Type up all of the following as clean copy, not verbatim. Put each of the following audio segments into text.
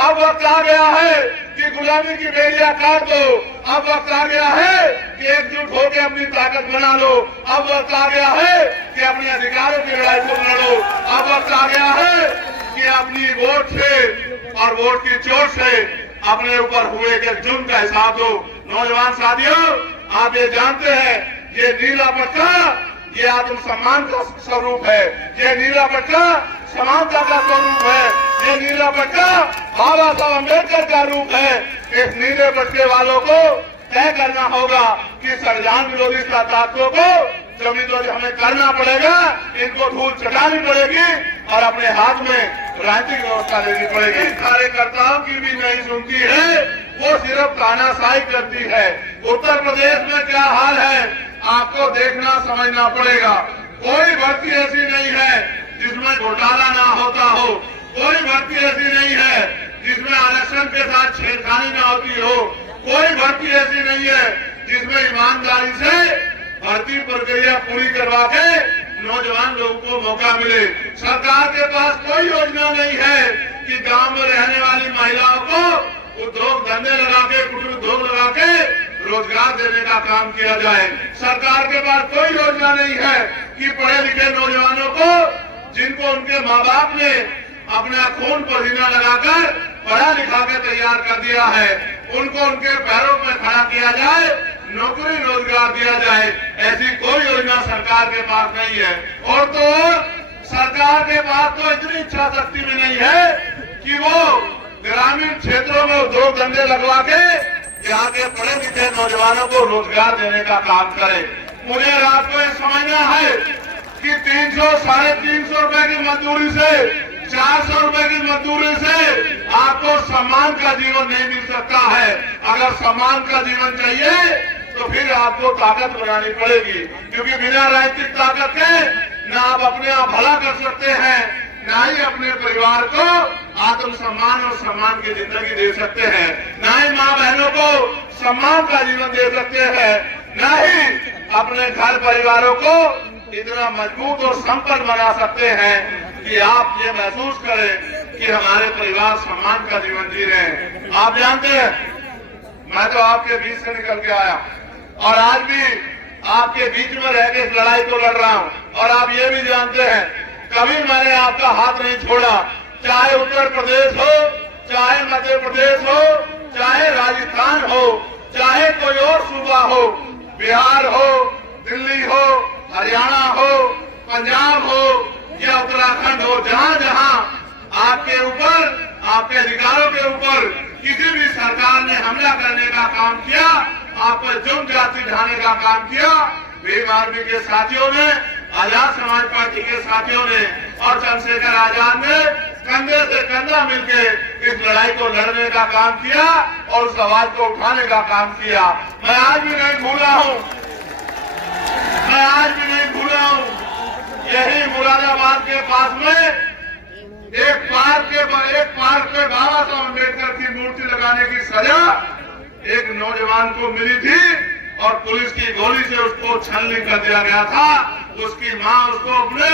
अब वक्त आ गया है कि गुलामी की बेड़ियां काट दो। अब वक्त आ गया है कि एकजुट होकर अपनी ताकत बना लो। अब वक्त आ गया है कि अपने अधिकारों की लड़ाई को लड़ो। अब वक्त आ गया है कि अपनी वोट से और वोट की चोट से अपने ऊपर हुए के जुर्म का हिसाब दो। नौजवान साथियों, आप ये जानते हैं ये नीला पट्टा ये आत्मसम्मान का स्वरूप है। ये नीला पट्टा समानता का स्वरूप है। ये नीला पट्टा बाबा साहब अम्बेडकर का रूप है। इस नीले पट्टे वालों को तय करना होगा कि संविधान विरोधी ताकतों को जमीन तो हमें करना पड़ेगा, इनको धूल चटानी पड़ेगी और अपने हाथ में राजनीतिक व्यवस्था लेनी पड़ेगी। कार्यकर्ताओं की भी नहीं सुनती है, वो सिर्फ तानाशाही करती है। उत्तर प्रदेश में क्या हाल है आपको देखना समझना पड़ेगा। कोई भर्ती ऐसी नहीं है जिसमें घोटाला ना होता हो। कोई भर्ती ऐसी नहीं है जिसमें आरक्षण के साथ छेड़खानी ना होती हो। कोई भर्ती ऐसी नहीं है जिसमें ईमानदारी से भर्ती प्रक्रिया पूरी करवा के नौजवान लोगों को मौका मिले। सरकार के पास कोई योजना नहीं है कि गांव में रहने वाली महिलाओं को उद्योग धंधे लगा के कुटीर उद्योग लगा के रोजगार देने का काम किया जाए। सरकार के पास कोई योजना नहीं है कि पढ़े लिखे नौजवानों को जिनको उनके माँ बाप ने अपना खून पसीना लगाकर पढ़ा लिखा के तैयार कर दिया है, उनको उनके पैरों में खड़ा किया जाए, नौकरी रोजगार दिया जाए। ऐसी कोई योजना सरकार के पास नहीं है। और तो सरकार के पास तो इतनी इच्छा शक्ति भी नहीं है कि वो ग्रामीण क्षेत्रों में उद्योग धंधे लगवा के यहाँ के पढ़े लिखे नौजवानों को रोजगार देने का काम करे। मुझे रात को ये समझना है कि 300 साढ़े 300 रुपए की मजदूरी से 400 रुपए की मजदूरी से आपको सम्मान का जीवन नहीं मिल सकता है। अगर सम्मान का जीवन चाहिए तो फिर आपको ताकत बनानी पड़ेगी, क्योंकि बिना राजनीतिक ताकत के न आप अपने आप भला कर सकते हैं, न ही अपने परिवार को आत्मसम्मान और सम्मान की जिंदगी दे सकते हैं, न ही माँ बहनों को सम्मान का जीवन दे सकते हैं, न ही अपने घर परिवारों को इतना मजबूत और संपन्न बना सकते हैं कि आप ये महसूस करें कि हमारे परिवार सम्मान का जीवन जी रहे हैं। आप जानते हैं मैं तो आपके बीच से निकल के आया और आज भी आपके बीच में रह के इस लड़ाई को लड़ रहा हूँ। और आप ये भी जानते हैं कभी मैंने आपका हाथ नहीं छोड़ा, चाहे उत्तर प्रदेश हो, चाहे मध्य प्रदेश हो, चाहे राजस्थान हो, चाहे कोई और सूबा हो, बिहार हो, दिल्ली हो, हरियाणा हो, पंजाब हो या उत्तराखंड हो, जहां जहां आपके ऊपर आपके अधिकारों के ऊपर किसी भी सरकार ने हमला करने का काम किया, आप पर जुर्म जाति ढाने का काम किया, भीम आर्मी के साथियों ने, आजाद समाज पार्टी के साथियों ने और चंद्रशेखर आजाद ने कंधे से कंधा मिलके इस लड़ाई को लड़ने का काम किया और उस आवाज को उठाने का काम किया। मैं आज भी नहीं भूला हूँ, मैं आज भी नहीं भूला हूँ। यही मुरादाबाद के पास में एक पार्क पे बाबा साहब अम्बेडकर की मूर्ति लगाने की सजा एक नौजवान को मिली थी और पुलिस की गोली से उसको छलनी कर दिया गया था। उसकी मां उसको अपने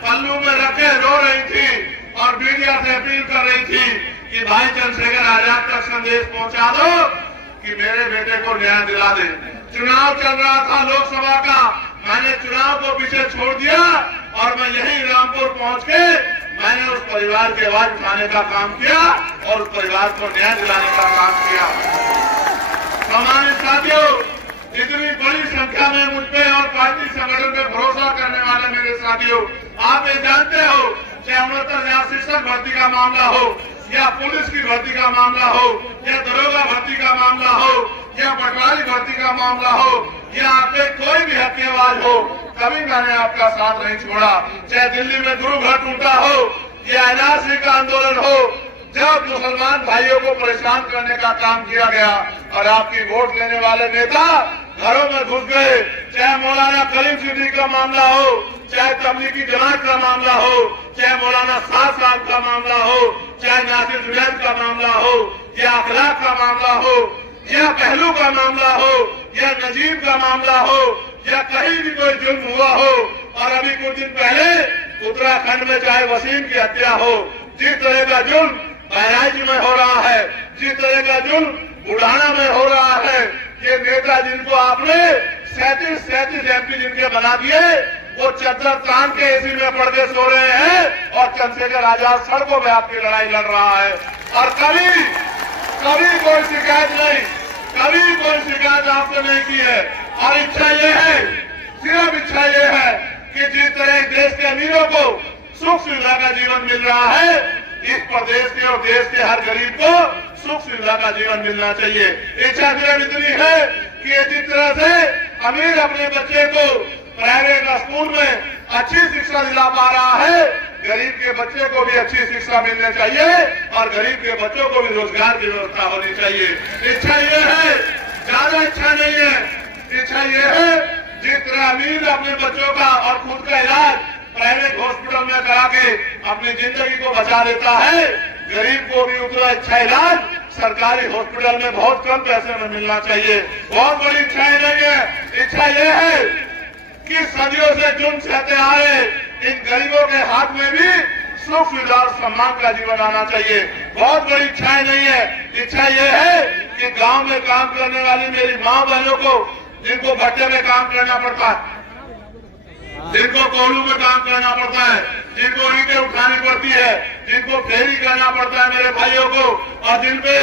पल्लू में रखे रो रही थी और मीडिया से अपील कर रही थी कि भाई चंद्रशेखर आजाद तक संदेश पहुंचा दो कि मेरे बेटे को न्याय दिला दे। चुनाव चल रहा था लोकसभा का, मैंने चुनाव को पीछे छोड़ दिया और मैं यही रामपुर पहुंच के मैंने उस परिवार की आवाज उठाने का काम किया और उस परिवार को न्याय दिलाने का काम किया। हमारे साथियों, इतनी बड़ी संख्या में मुझ पे और पार्टी संगठन पे भरोसा करने वाले मेरे साथियों, आप ये जानते हो चाहे अमृतसर या शिक्षक भर्ती का मामला हो या पुलिस की भर्ती का मामला हो या दरोगा भर्ती का मामला हो या पटवारी भर्ती का मामला हो या आपके कोई भी हक की आवाज हो, कभी मैंने आपका साथ नहीं छोड़ा। चाहे दिल्ली में गुरु घर टूटा हो या एनआरसी का आंदोलन हो, जब मुसलमान भाइयों को परेशान करने का काम किया गया और आपकी वोट लेने वाले नेता घरों में घुस गए, चाहे मौलाना करीम सिद्दीकी का मामला हो, चाहे तबलीगी जमात का मामला हो, चाहे मौलाना साद साहब का मामला हो, चाहे नासिर जुनैद का मामला हो या अखलाक का मामला हो या पहलू का मामला हो या नजीब का मामला हो या कहीं भी कोई जुर्म हुआ हो। और अभी कुछ दिन पहले उत्तराखंड में चाहे वसीम की हत्या हो, जिस तरह का जुर्म बहराइच में हो रहा जिस तरह का जुल्म बुढ़ाना में हो रहा है, ये नेता जिनको आपने 37 MP जिनके बना दिए, वो चद्दर तान के एसी में पड़ के सो रहे हैं और चंद्रशेखर आजाद सड़कों में आपकी लड़ाई लड़ रहा है। और कभी कोई शिकायत नहीं, कभी कोई शिकायत आपने नहीं की है। और इच्छा ये है, सिर्फ इच्छा ये है कि जिस तरह देश के अमीरों को सुख सुविधा का जीवन मिल रहा है, इस प्रदेश के और देश के हर गरीब को सुख सुविधा का जीवन मिलना चाहिए। इच्छा सिर्फ इतनी है कि जिस तरह से अमीर अपने बच्चे को प्राइवेट स्कूल में अच्छी शिक्षा दिला पा रहा है, गरीब के बच्चे को भी अच्छी शिक्षा मिलनी चाहिए और गरीब के बच्चों को भी रोजगार की व्यवस्था होनी चाहिए। इच्छा ये है, ज्यादा इच्छा नहीं है। इच्छा ये है जिस तरह अमीर अपने बच्चों का और खुद का इलाज प्राइवेट हॉस्पिटल में करा के अपनी जिंदगी को बचा लेता है, गरीब को भी उतना अच्छा इलाज सरकारी हॉस्पिटल में बहुत कम पैसे में मिलना चाहिए। बहुत बड़ी इच्छा नहीं है। इच्छा ये है कि सदियों से जुल्म सहते आ रहे इन गरीबों के हाथ में भी सुख सुविधा और सम्मान का जीवन आना चाहिए। बहुत बड़ी इच्छाएं नहीं है। इच्छा ये है कि गांव में काम करने वाली मेरी माँ बहनों को, जिनको भट्टे में काम करना पड़ता है, जिनको कोल्हू में काम करना पड़ता है, जिनको ईंटें उठानी पड़ती है, जिनको फेरी करना पड़ता है मेरे भाइयों को, और जिन पे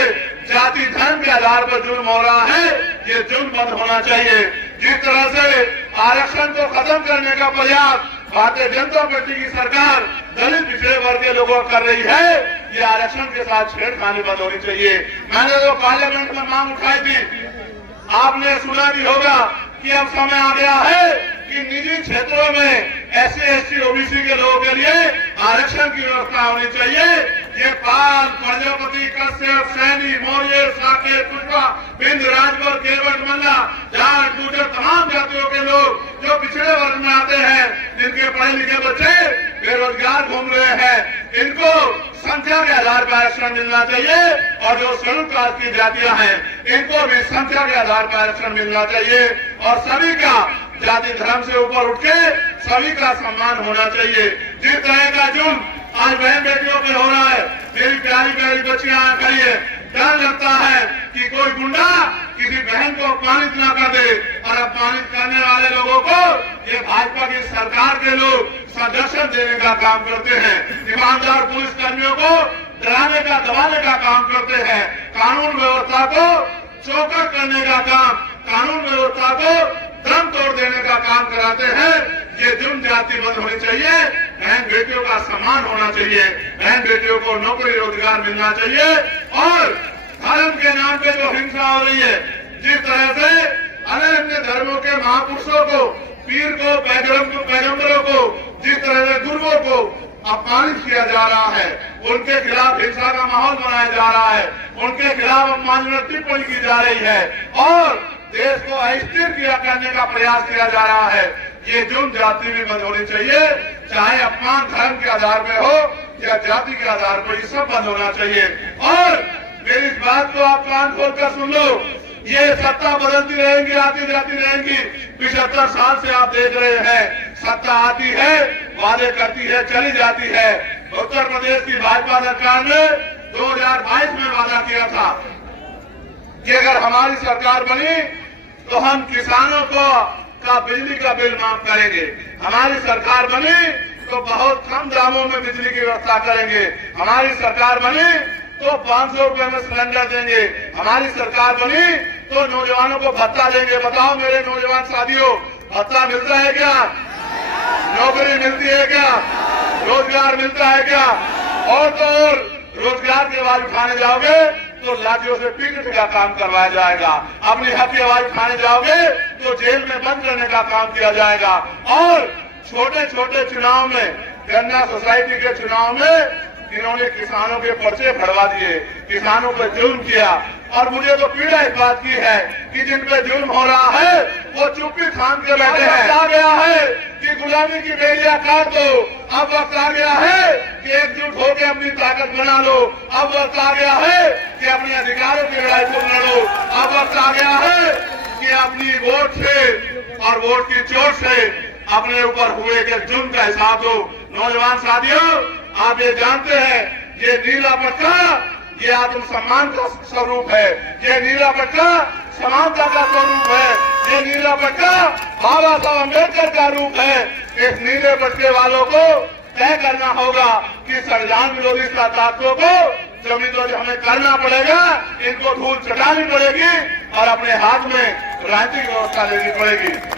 जाति धर्म के आधार पर जुल्म हो रहा है, ये जुल्म बंद होना चाहिए। जिस तरह से आरक्षण को खत्म करने का प्रयास भारतीय जनता पार्टी की सरकार दलित पिछड़े वर्ग के लोगों कर रही है, ये आरक्षण के साथ छेड़खानी बंद होनी चाहिए। मैंने तो पार्लियामेंट में मांग उठाई थी, आपने सुना भी होगा कि अब समय आ गया है कि निजी क्षेत्रों में SC ST OBC के लोगों के लिए आरक्षण की व्यवस्था होनी चाहिए। ये पाल, प्रजापति, कश्यप, सैनी, मौर्य, साकेत, पुष्पा, बिंद, राजभर, केवट, मल्ला, जाट, गुर्जर, तमाम जातियों के लोग जो पिछड़े वर्ग में आते हैं, जिनके पढ़े लिखे बच्चे बेरोजगार घूम रहे हैं, इनको संख्या के आधार पर आरक्षण मिलना चाहिए। और जो शेड्यूल कास्ट की जातियां हैं, इनको भी संख्या के आधार पर आरक्षण मिलना चाहिए। और सभी का जाति धर्म से ऊपर उठ के सभी का सम्मान होना चाहिए। जिस तरह का जुल्म आज बहन बेटियों पे हो रहा है, मेरी प्यारी प्यारी बच्चियां खड़ी है, डर लगता है कि कोई गुंडा किसी बहन को अपमानित न कर दे। और अपमानित करने वाले लोगों को ये भाजपा की सरकार के लोग संरक्षण देने का काम करते हैं। ईमानदार पुलिस कर्मियों को डराने का, दबाने का काम करते हैं। कानून व्यवस्था को चौकट करने का काम, कानून व्यवस्था को दम तोड़ देने का काम कराते हैं। ये जुल्म जाति बंद होनी चाहिए। बहन बेटियों का सम्मान होना चाहिए। बहन बेटियों को नौकरी रोजगार मिलना चाहिए। और धर्म के नाम पे जो हिंसा हो रही है, जिस तरह से अन्य धर्मों के महापुरुषों को, पीर को, पैगंबरों को, जिस तरह से गुरुओं को अपमानित किया जा रहा है, उनके खिलाफ हिंसा का माहौल बनाया जा रहा है, उनके खिलाफ अपमानजनक टिप्पणी की जा रही है और देश को अस्थिर करने का प्रयास किया जा रहा है। ये जुल्म जाति भी बंद होनी चाहिए, चाहे अपमान धर्म के आधार में हो या जाति के आधार पर, ये सब बंद होना चाहिए। और मेरी इस बात को आप कान खोलकर सुन लो, ये सत्ता बदलती रहेंगी, आती जाती रहेंगी। 75 साल से आप देख रहे हैं, सत्ता आती है, वादे करती है, चली जाती है। उत्तर प्रदेश की भाजपा सरकार ने 2022 में वादा किया था कि अगर हमारी सरकार बनी तो हम किसानों को का बिजली का बिल माफ करेंगे। हमारी सरकार बनी तो बहुत कम दामों में बिजली की व्यवस्था करेंगे। हमारी सरकार बनी तो 500 रुपए में सिलेंडर देंगे। हमारी सरकार बनी तो नौजवानों को भत्ता देंगे। बताओ मेरे नौजवान साथियों, भत्ता मिलता है क्या? नौकरी मिलती है क्या? रोजगार मिलता है क्या? और तो और रोजगार की आवाज उठाने जाओगे तो लाठियों से पीटने का काम करवाया जाएगा। अपनी हक की आवाज उठाने जाओगे तो जेल में बंद करने का काम किया जाएगा। और छोटे छोटे चुनाव में, गन्ना सोसाइटी के चुनाव में इन्होंने किसानों के पर्चे भरवा दिए, किसानों पर जुल्म किया। और मुझे तो पीड़ा इस बात की है कि जिन पे जुल्म हो रहा है वो चुप्पी थाम के बैठे हैं। आ गया है कि गुलामी की बेड़ियां काट दो। अब वक्त आ गया है कि एकजुट होकर अपनी ताकत बना लो। अब वक्त आ गया है कि अपने अधिकारों की लड़ाई को लड़ो। अब वक्त आ गया है कि अपनी वोट से और वोट की चोट से अपने ऊपर हुए के जुल्म का हिसाब दो। नौजवान साथियों, आप ये जानते हैं, ये नीला पट्टा ये आत्मसम्मान का स्वरूप है। ये नीला पट्टा समानता का स्वरूप है। ये नीला पट्टा बाबा साहब अम्बेडकर का रूप है। इस नीले पट्टे वालों को तय करना होगा कि संविधान विरोधी ताकतों को जमीन तो हमें करना पड़ेगा, इनको धूल चटानी पड़ेगी और अपने हाथ में राजनीतिक व्यवस्था लेनी पड़ेगी।